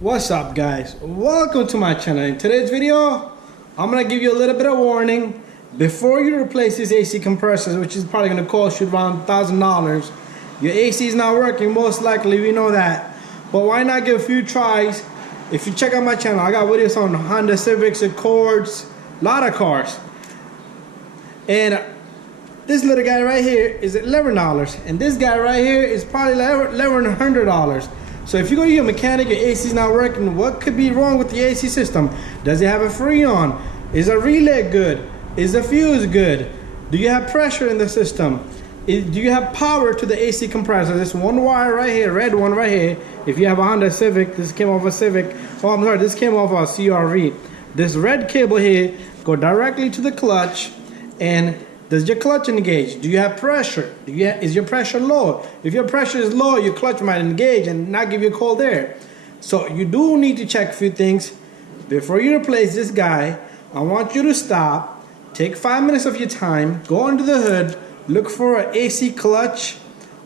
What's up, guys? Welcome to my channel. In today's video, I'm gonna give you a little bit of warning. Before you replace this AC compressor, which is probably gonna cost you around $1,000, your AC is not working, most likely, we know that. But why not give a few tries? If you check out my channel, I got videos on Honda Civics, Accords, a lot of cars. And this little guy right here is $11, and this guy right here is probably $1,100. So if you go to your mechanic, your AC is not working, what could be wrong with the AC system? Does it have a freon? Is the relay good? Is the fuse good? Do you have pressure in the system? Do you have power to the AC compressor? This one wire right here, red one right here, if you have a Honda Civic, this came off a Civic, oh I'm sorry, this came off a CRV. This red cable here go directly to the clutch. And does your clutch engage? Do you have pressure? Is your pressure low? If your pressure is low, your clutch might engage and not give you cold air. So you do need to check a few things. Before you replace this guy, I want you to stop, take 5 minutes of your time, go under the hood, look for an AC clutch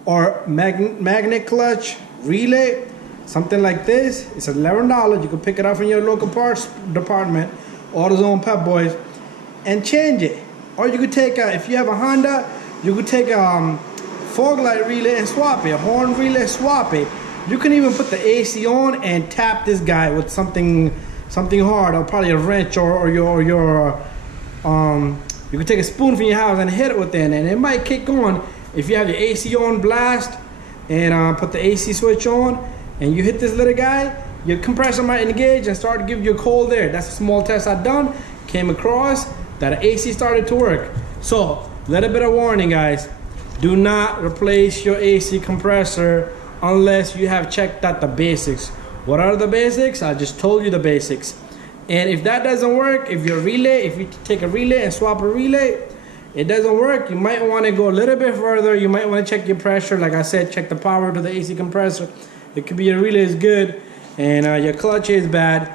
or magnet clutch, relay, something like this. It's $11. You can pick it up in your local parts department, AutoZone, Pep Boys, and change it. Or you could take if you have a Honda, you could take a fog light relay and swap it, a horn relay, swap it. You can even put the AC on and tap this guy with something hard, or probably a wrench, or you could take a spoon from your house and hit it with it, and it might kick on. If you have your AC on blast and put the AC switch on, and you hit this little guy, your compressor might engage and start to give you cold air. That's a small test I done, came across that AC started to work. So, little bit of warning, guys. Do not replace your AC compressor unless you have checked out the basics. What are the basics? I just told you the basics. And if that doesn't work, if you take a relay and swap a relay, it doesn't work, you might want to go a little bit further. You might want to check your pressure. Like I said, check the power to the AC compressor. It could be your relay is good and your clutch is bad.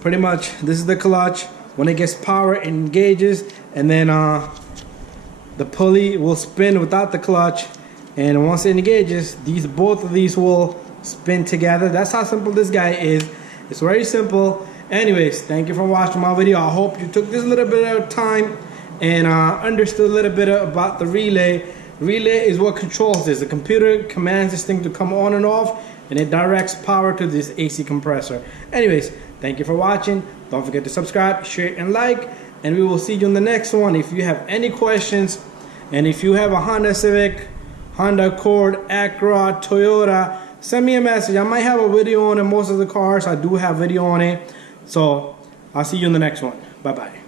Pretty much, this is the clutch. When it gets power, it engages, and then the pulley will spin without the clutch, and once it engages, both of these will spin together. That's how simple this guy is. It's very simple. Anyways, thank you for watching my video. I hope you took this little bit of time and understood a little bit about the relay. Relay is what controls this. The computer commands this thing to come on and off, and it directs power to this AC compressor. Anyways, thank you for watching. Don't forget to subscribe, share, and like, and we will see you in the next one. If you have any questions, and if you have a Honda Civic, Honda Accord, Acura, Toyota, send me a message. I might have a video on it. Most of the cars, I do have video on it. So I'll see you in the next one. Bye-bye.